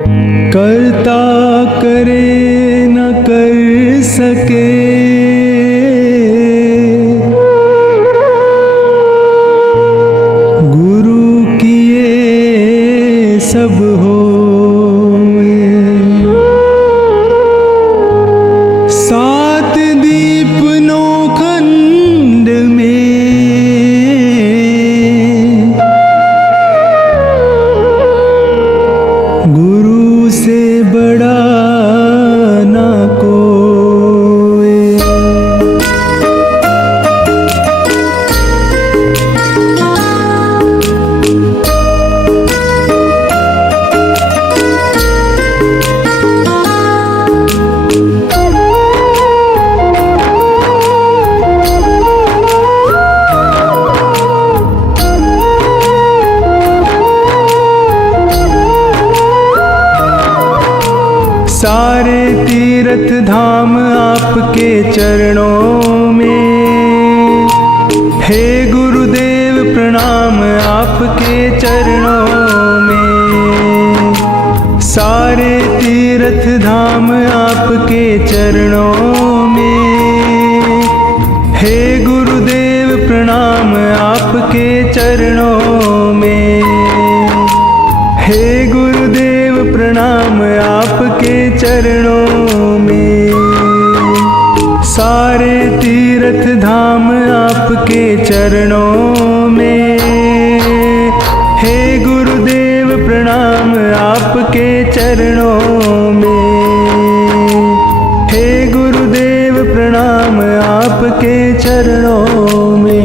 करता करे न कर सके, गुरु किए सब होए। सात दीप नौ खंड में गुरु से बड़ा ना कोई। सारे तीर्थ धाम आपके चरणों में, हे गुरुदेव प्रणाम आपके चरणों में। सारे तीर्थ धाम आपके चरणों में, हे गुरुदेव प्रणाम आपके चरणों में। हे गुरुदेव प्रणाम आपके चरणों में। सारे तीर्थ धाम आपके चरणों में, हे गुरुदेव प्रणाम आपके चरणों में। हे गुरुदेव प्रणाम आपके चरणों में।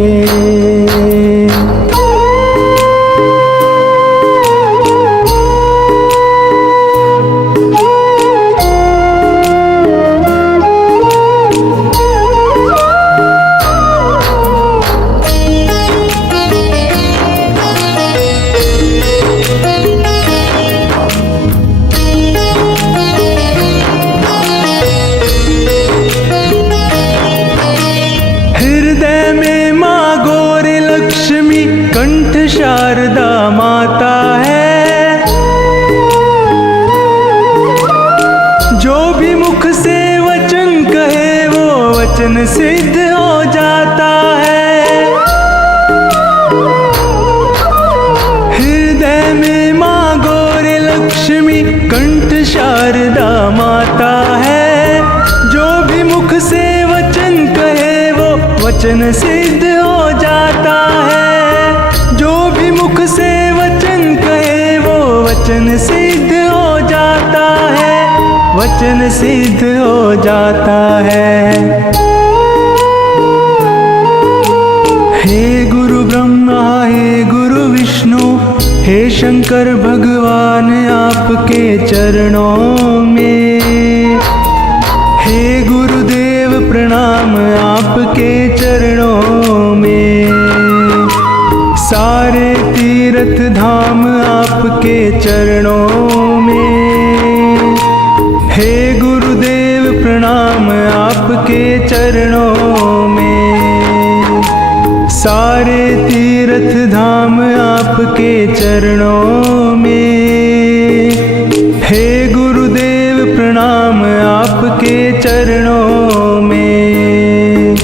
हृदय में माँ गौर लक्ष्मी कंठ शारदा माता है। जो भी मुख से वचन कहे वो वचन सिद्ध हो जाता है। हृदय में माँ गौर लक्ष्मी कंठ शारदा माता है। जो भी मुख से वचन कहे वचन सिद्ध हो जाता है। जो भी मुख से वचन कहे वो वचन सिद्ध हो जाता है। वचन सिद्ध हो जाता है। हे गुरु ब्रह्मा हे गुरु विष्णु हे शंकर भगवान आपके चरणों में। हे गुरुदेव प्रणाम आपके चरणों में। सारे तीर्थ धाम आपके चरणों में, हे गुरुदेव प्रणाम आपके चरणों में। सारे तीर्थ धाम आपके चरणों में, हे गुरुदेव प्रणाम आपके चरणों में।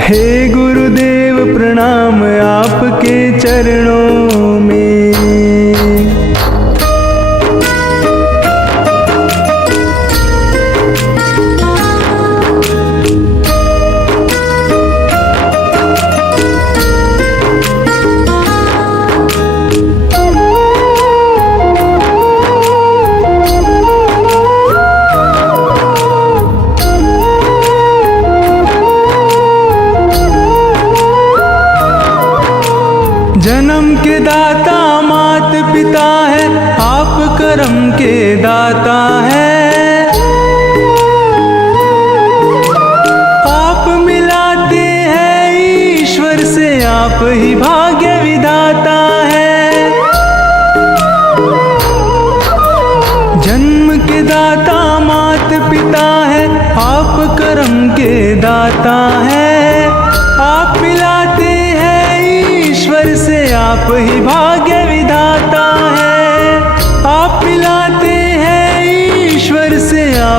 हे गुरुदेव प्रणाम आपके चरणों में। जन्म के दाता मात पिता है, आप कर्म के दाता है। आप मिलाते हैं ईश्वर से, आप ही भाग्य विधाता है। जन्म के दाता मात पिता है, आप कर्म के दाता है। आप मिलाते ईश्वर से, आप ही भाग्य विधाता है। आप पिलाते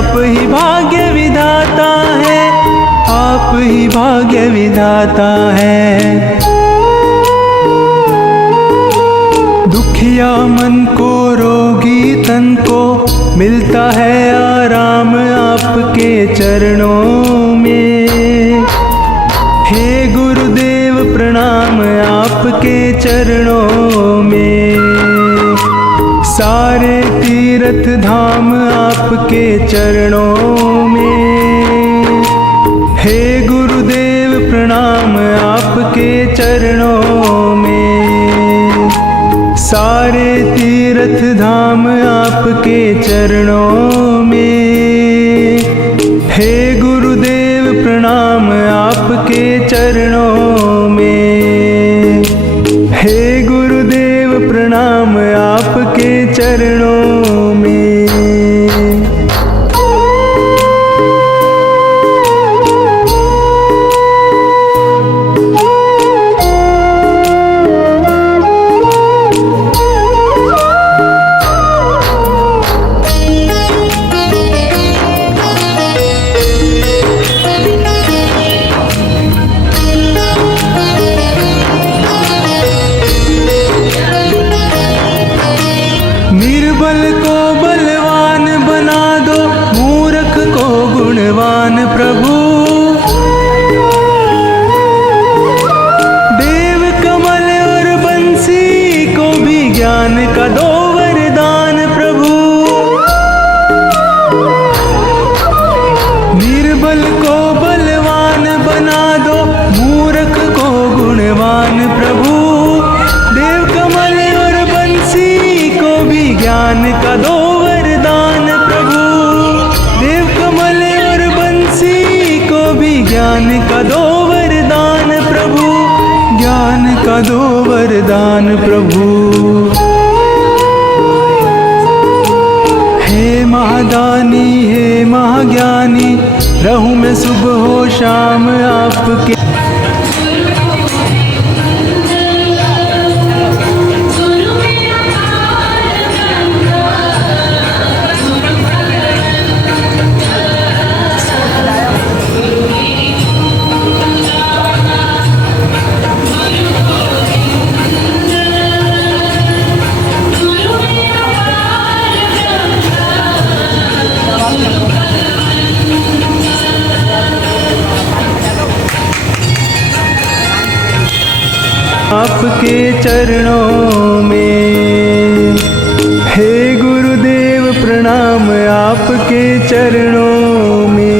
आप ही भाग्य विधाता है, आप ही भाग्य विधाता है। दुखिया मन को, रोगी तन को मिलता है आराम आपके चरणों में। हे गुरुदेव प्रणाम आपके चरणों में। सारे तीर्थ धाम आपके चरणों में। हे गुरुदेव प्रणाम आपके चरणों में। सारे तीर्थ धाम आपके चरणों में। हे गुरुदेव प्रणाम आपके चरणों में। हे गुरुदेव प्रणाम आपके चरणों में। निर्बल को बलवान बना दो, मूर्ख को गुणवान प्रभु। देव कमल और बंसी को भी ज्ञान का दो वरदान प्रभु। निर्बल को बलवान बना दो, मूर्ख को गुणवान प्रभु। देव कमल और बंसी को भी ज्ञान का दो वरदान प्रभु। देव कमल और बंसी को भी ज्ञान का दो वरदान प्रभु। ज्ञान का दो वरदान प्रभु। हे महादानी, हे महाज्ञानी, रहूं मैं सुबह हो शाम आपके। आपके चरणों में। हे गुरुदेव प्रणाम आपके चरणों में।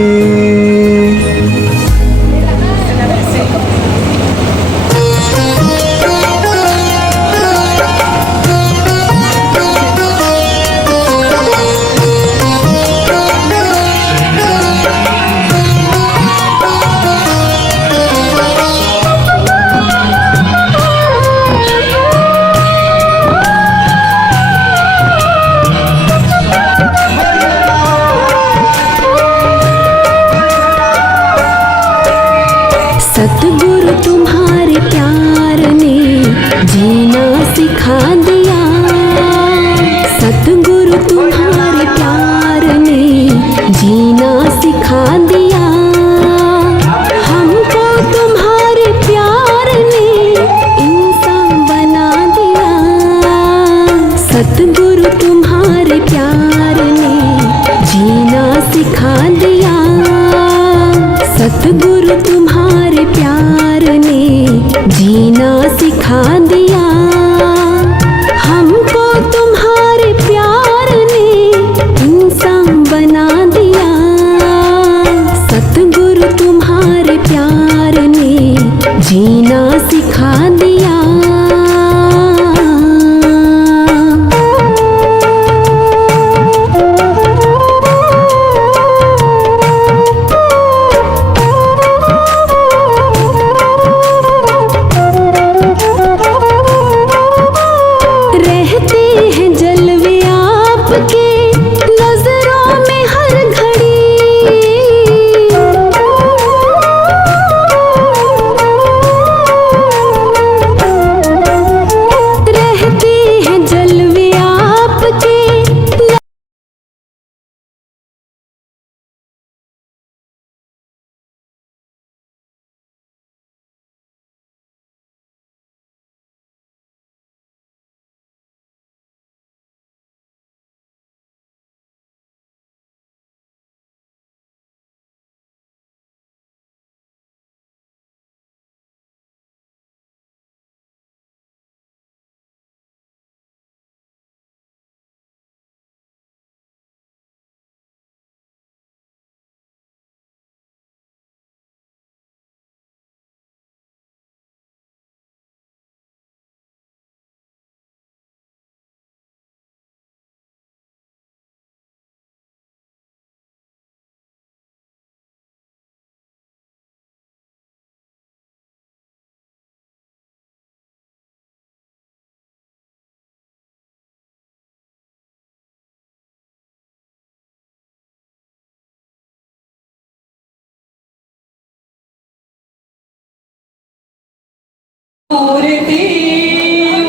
मूर्ति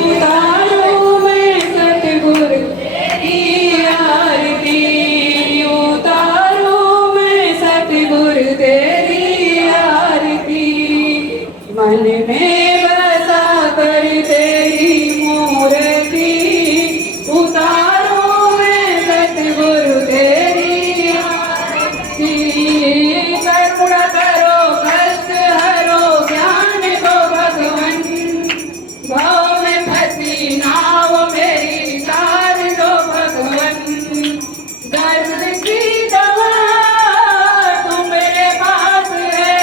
उतारो मैं सतगुर की आरती, उतारो मैं सतगुर तेरी आरती, मन में बसा कर तेरी मूर्ति, उतारो मैं सतगुर तेरी आरती, करुण करो कष्ट हरो ज्ञान दो भगवन, भाव में फंसी नाव मेरी तार दो भगवन, दर्द की दवा तुम मेरे पास है,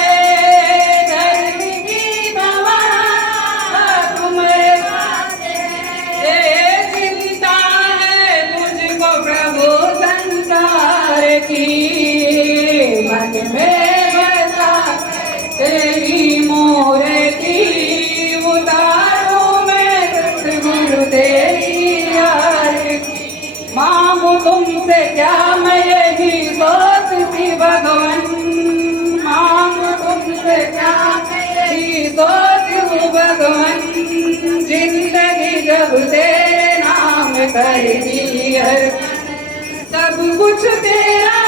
दर्द की दवा तुम मेरे पास है, ये चिंता है मुझको प्रभु संसार की, मन में बसा तेरी मूर्ति, उतारो मैं सतगुरु तेरी आरती, मांगू तुमसे क्या मैं यही सोचती भगवन, मांगू तुमसे क्या मैं यही सोचूं भगवन, जिंदगी जब तेरे नाम करती है, सब कुछ तेरा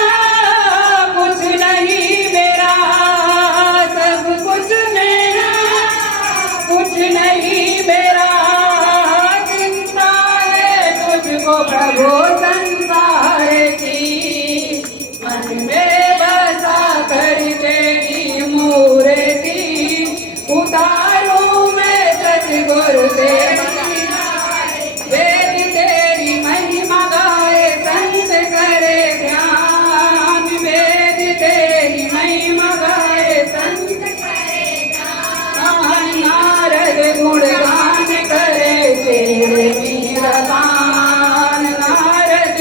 कुछ नहीं मेरा, सब कुछ मेरा कुछ नहीं मेरा, चिंता है तुझको प्रभु संसार की, मन में बसा कर तेरी मूर्ति, उतारो मैं सतगुरु तेरी, वेद तेरी महिमा गाए संत करे ध्यान, वेद तेरी महिमा गाए संत करे ध्यान, नारद गुणगान करे तेरे वीरगान, नारद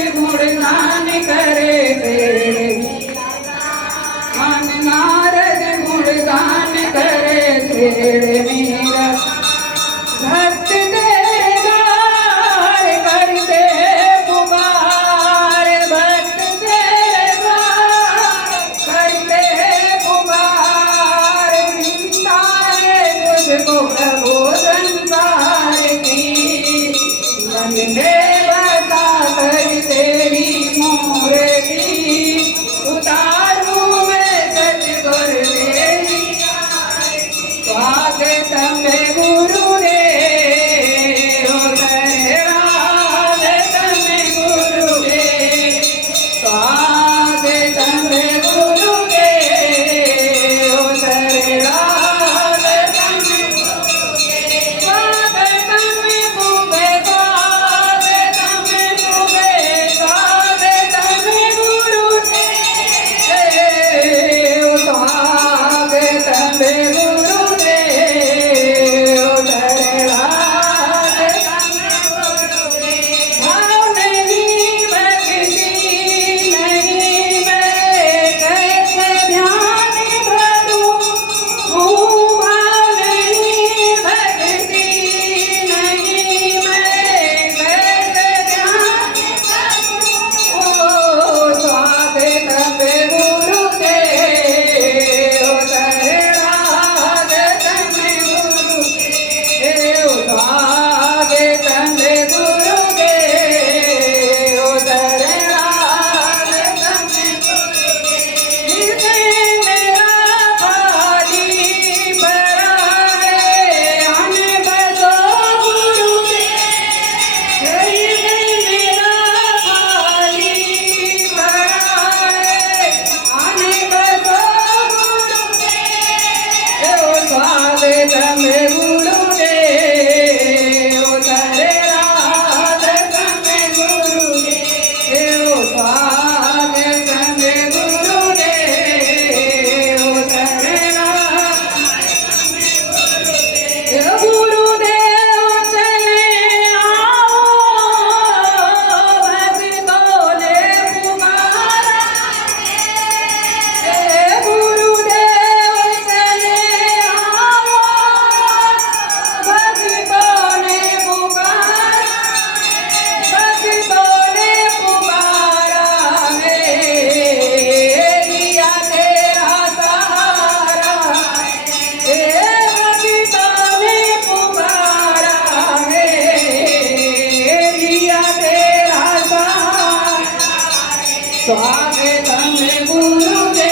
स्वागतम गुरुदेव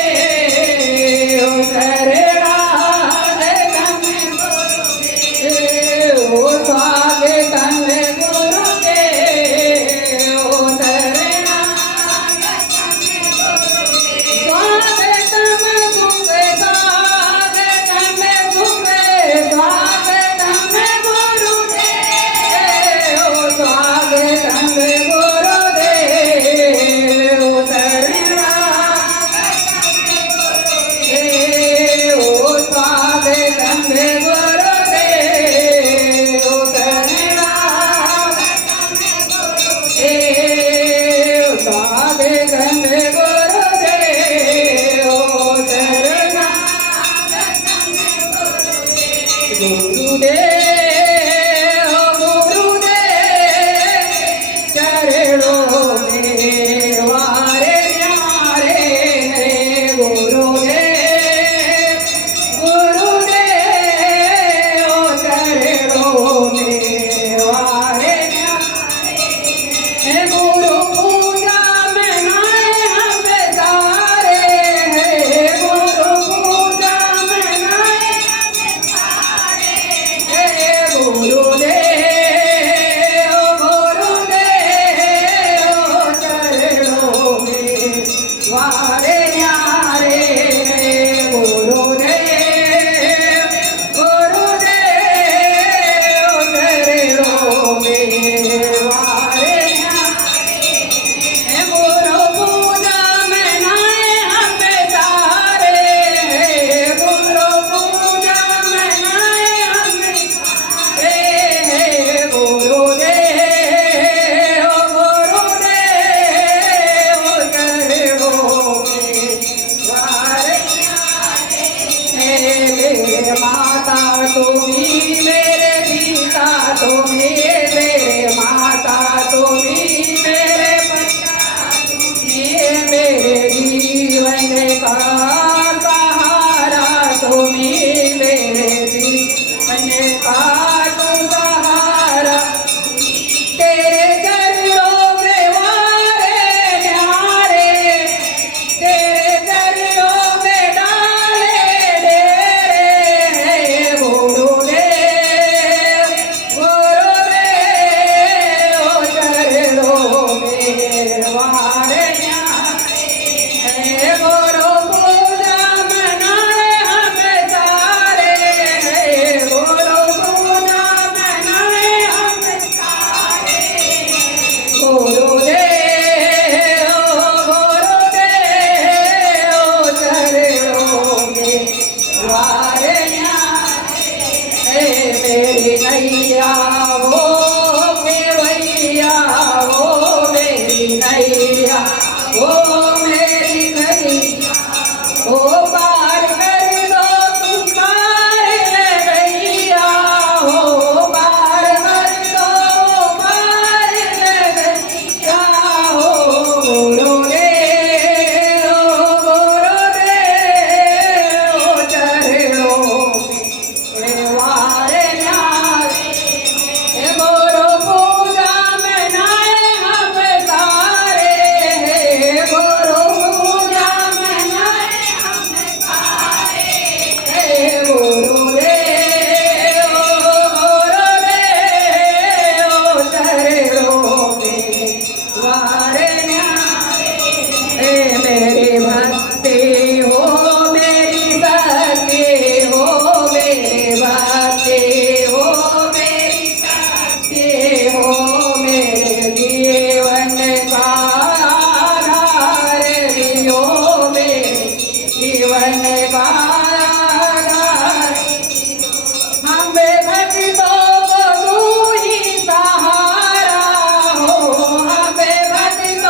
शरणागतम गुरुदेव स्वागतम गुरुदेव शरणागतम स्वागतम गुरुदेव स्वागतम गुरुदेव स्वागतम गुरुदेव भक्तों को तू ही सहारा हो, हमें भक्तों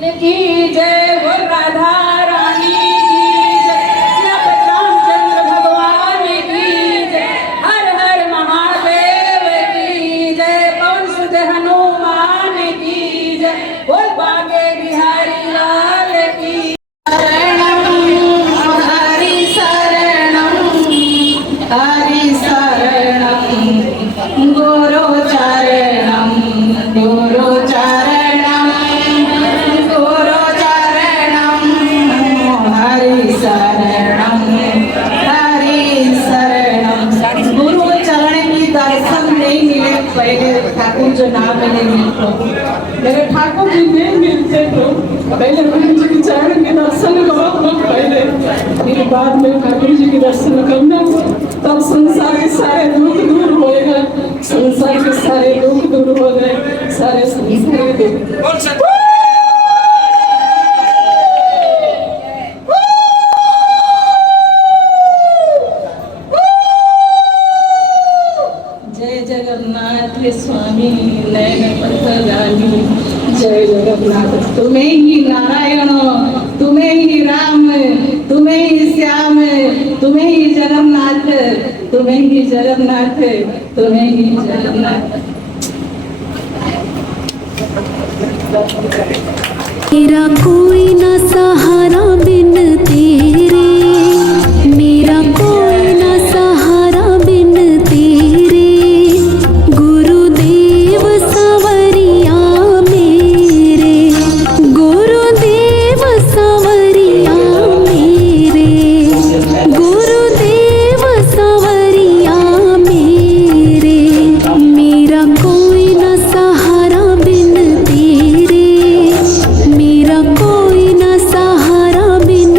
की जय, बोल राधा रानी की जय, श्री रामचंद्र भगवान की जय, हर हर महादेव की जय, पवन सुत हनुमान की जय, बोल बागे बिहारी लाल की हरि शरणं हरि शरणं गुरु चरणं गुरु चरणं गुरु चरणं हरि शरणं हरि शरणं। गुरु चरण की दर्शन नहीं मिले पहले ठाकुर जो ना मिले प्रभु, मेरे ठाकुर जी नहीं मिलते प्रभु, पहले गुरु जी के चरण के दर्शन करो पहले, फिर बाद में ठाकुर जी के दर्शन करना, तब संसार के सारे दुख दूर होएगा, संसार के सारे दुख दूर हो गए, सारे संसार के दुख। जय जगन्नाथ स्वामी नयन पथगामी, जय जगन्नाथ। तुम्हें ही नारायण, तुम्हें ही राम, तुम्हें ही श्याम, तुम्हें ही जगन्नाथ, तुम्हें ही जगन्नाथ, तुम्हें ही जगन्नाथ। मेरा कोई न सहारा बिन तेरे, मेरा कोई न सहारा बिन तेरे, गुरुदेव सवरिया मेरे, गुरुदेव सवरिया मेरे, गुरुदेव सवरिया मेरे, मेरा कोई न सहारा बिन तेरे, मेरा कोई न सहारा बिन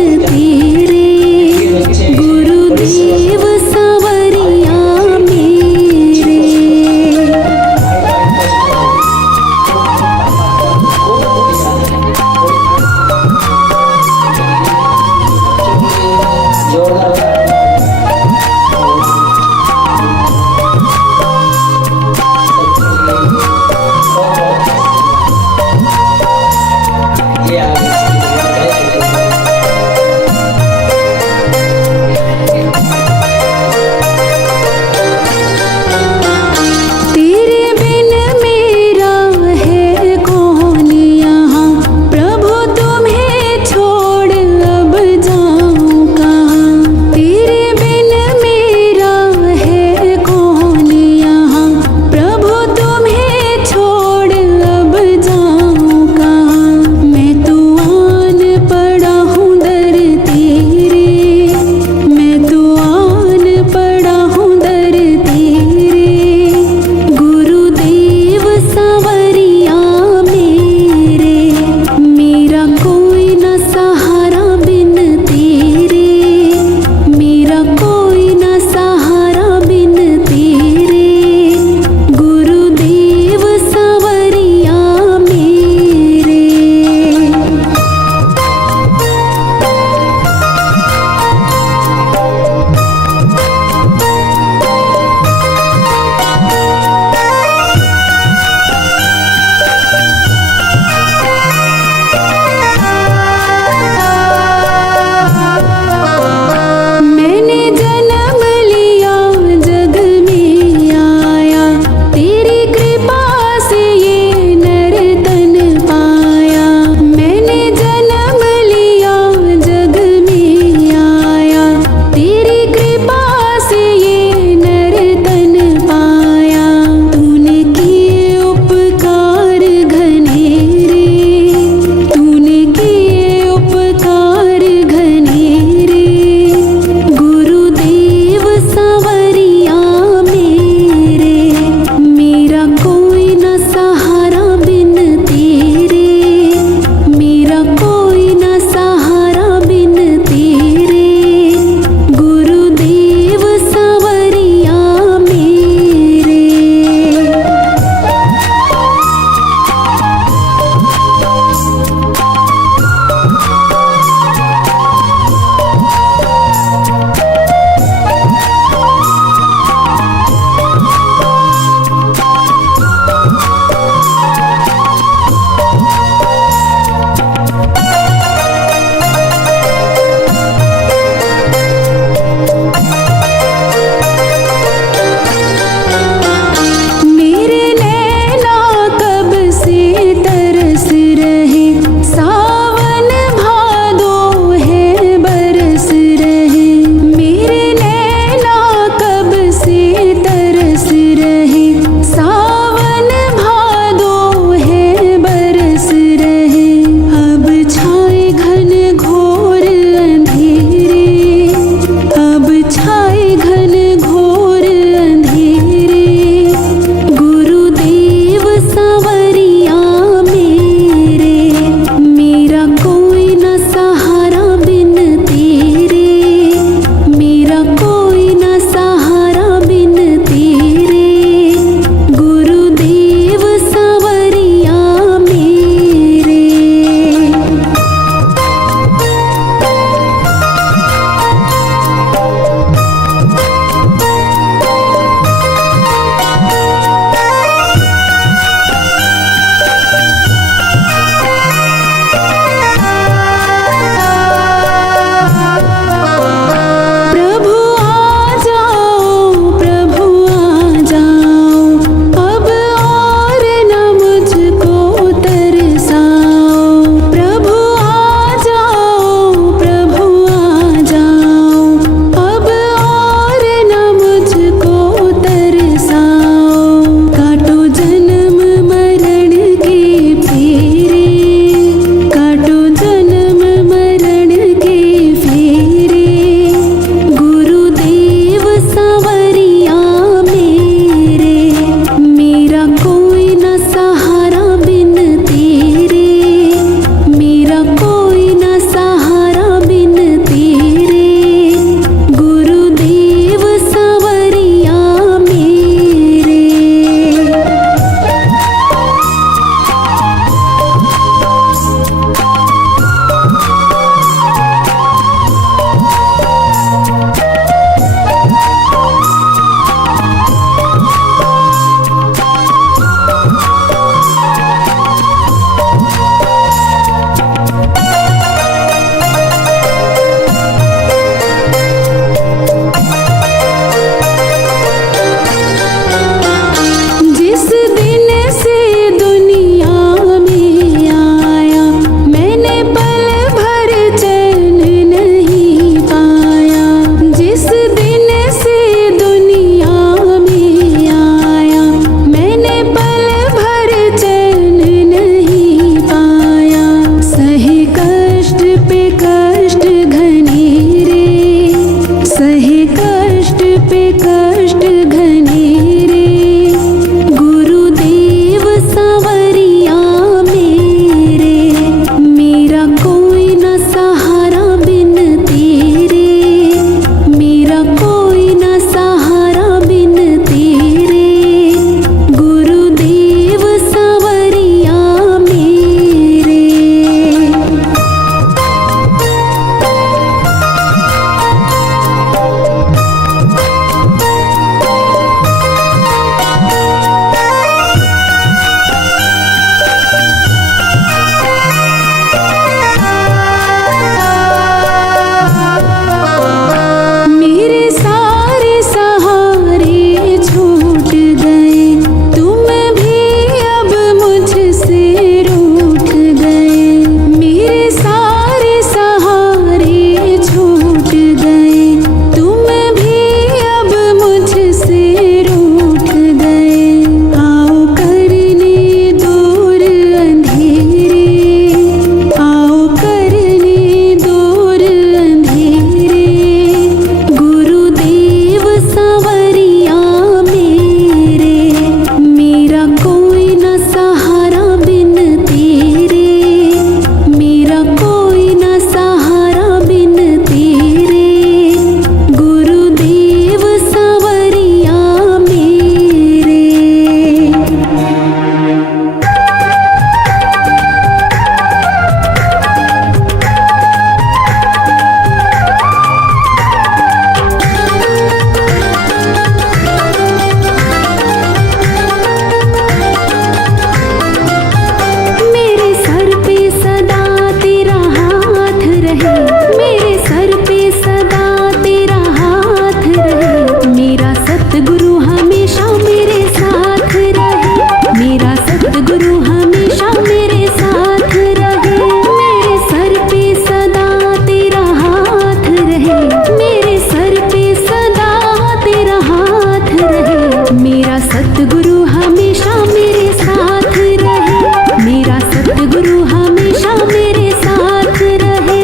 सतगुरु हमेशा मेरे साथ रहे, मेरा सतगुरु हमेशा मेरे साथ रहे।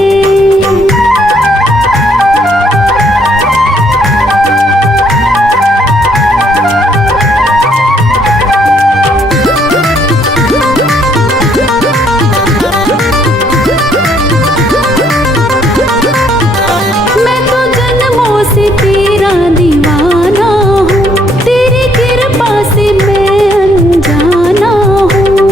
मैं तो जन्मों से तेरा दीवाना हूँ, तेरी कृपा से मैं अनजाना हूँ।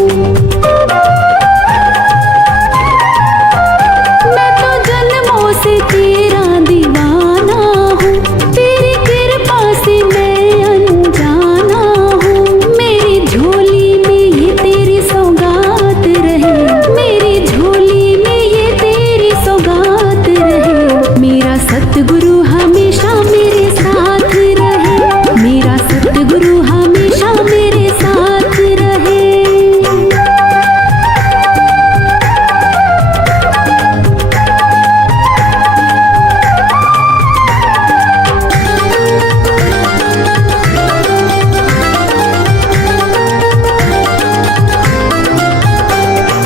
मैं तो जन्मों से तेरा दीवाना हूँ, तेरी कृपा से मैं अनजाना हूँ। मेरी झोली में ये तेरी सौगात रहे, मेरी झोली में ये तेरी सौगात रहे। मेरा सतगुरु हमेशा मेरे साथ रहे, मेरा सतगुरु हमेशा मेरे साथ रहे।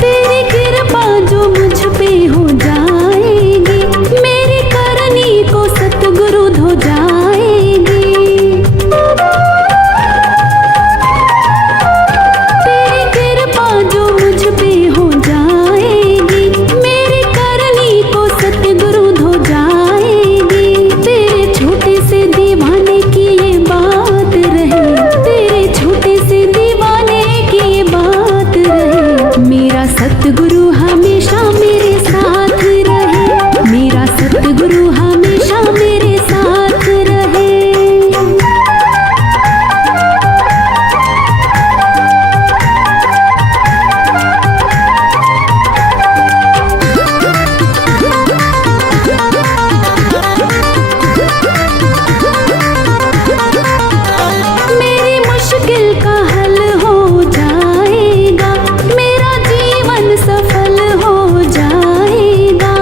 तेरी कृपा जो मुझ पे हो जाएगी, मेरी करनी को सतगुरु धो जाएगी। तेरी कृपा जो मुझ पे हो जाएगी, मेरी करनी को सतगुरु धो जाएगी। तेरे छोटे से दीवाने की ये बात रहे, तेरे छोटे से दीवाने की ये बात रहे। मेरा सतगुरु हमेशा मेरे साथ रहे, मेरा सतगुरु हमेशा मेरे साथ रहे। मेरी मुश्किल का हल हो जाएगा, मेरा जीवन सफल हो जाएगा।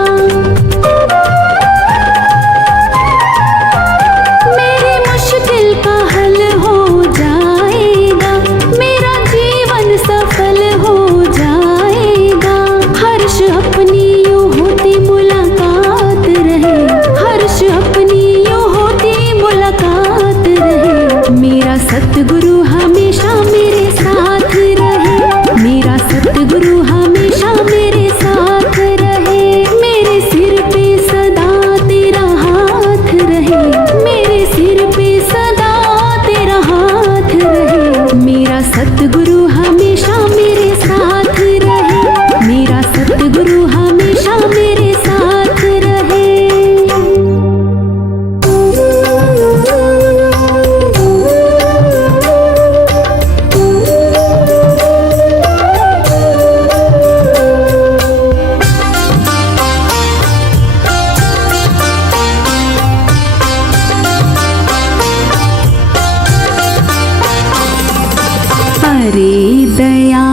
मेरी मुश्किल का हल हो जाएगा, मेरा जीवन सफल हो जाएगा। हर्ष अपनी यूं होती मुलाकात रहे, हर्ष अपनी यूं होती मुलाकात रहे। मेरा सतगुरु हमेशा मेरे साथ रहे, मेरा सतगुरु हमेशा मेरे साथ रहे। मेरे सिर पे सदा तेरा हाथ रहे, मेरे सिर पे सदा तेरा हाथ रहे। मेरा सतगुरु हमेशा मेरे साथ रहे, मेरा सतगुरु हमेशा मेरे साथ रहे। अरे दया